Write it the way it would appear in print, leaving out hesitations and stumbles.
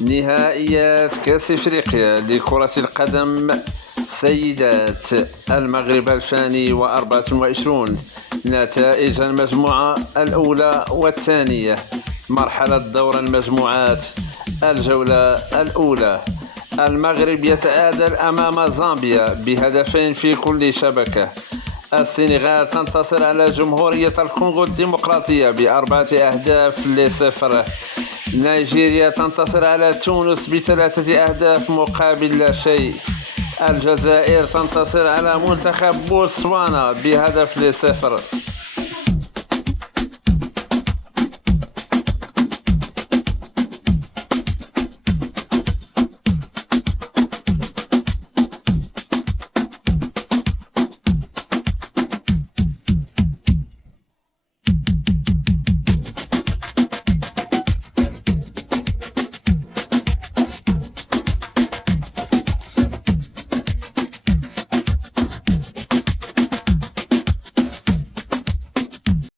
نهائيات كأس إفريقيا لكرة القدم سيدات المغرب 2024. نتائج المجموعة الأولى والثانية، مرحلة دور المجموعات، الجولة الأولى. المغرب يتعادل أمام زامبيا بهدفين في كل شبكة. السنغال تنتصر على جمهورية الكونغو الديمقراطية ب4 أهداف ل0. نيجيريا تنتصر على تونس ب3 أهداف مقابل لا شيء. الجزائر تنتصر على منتخب بوتسوانا بهدف ل0.